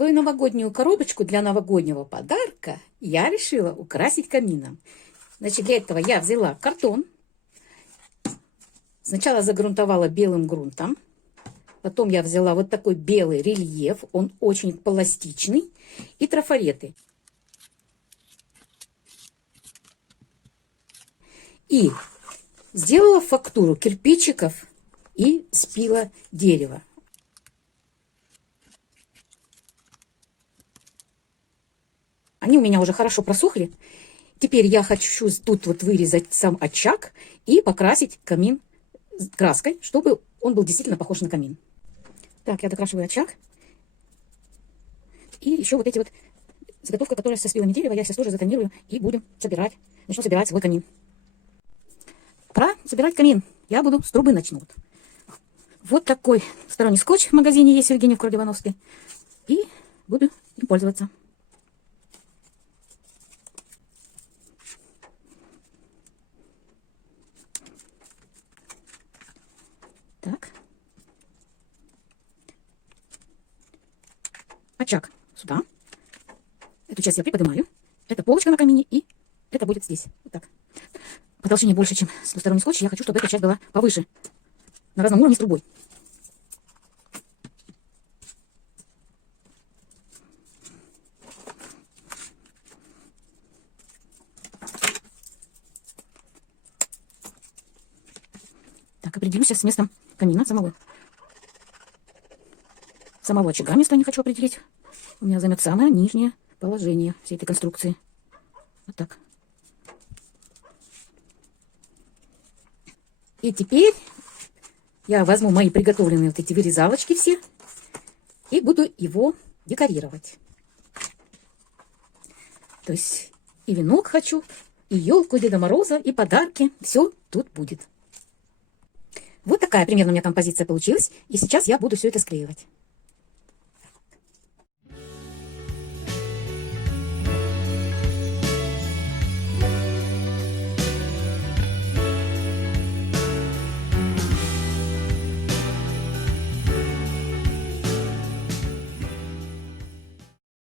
Свою новогоднюю коробочку для новогоднего подарка я решила украсить камином. Значит, для этого я взяла картон. Сначала загрунтовала белым грунтом. Потом я взяла вот такой белый рельеф. Он очень пластичный. И трафареты. И сделала фактуру кирпичиков и спила дерево. Они у меня уже хорошо просохли. Теперь я хочу тут вот вырезать сам очаг и покрасить камин краской, чтобы он был действительно похож на камин. Так, я докрашиваю очаг. И еще вот эти вот заготовки, которые со спилами дерева, я сейчас тоже затонирую и будем собирать. Начну собирать свой камин. Пора собирать камин. Я буду с трубы начну. Вот такой сторонний скотч в магазине есть у Евгения в городе Ивановске. И буду им пользоваться. Так. Очаг сюда. Эту часть я приподнимаю. Это полочка на камине, и это будет здесь. Вот так. По толщине больше, чем с двусторонний скотч. Я хочу, чтобы эта часть была повыше. На разном уровне с трубой. Так, определюсь сейчас с местом камина самого очага. Место не хочу определить. У меня займет самое нижнее положение всей этой конструкции. Вот так. И теперь я возьму мои приготовленные вот эти вырезалочки все и буду его декорировать. То есть и венок хочу, и елку, и Деда Мороза, и подарки. Все тут будет. Вот такая примерно у меня композиция получилась. И сейчас я буду все это склеивать.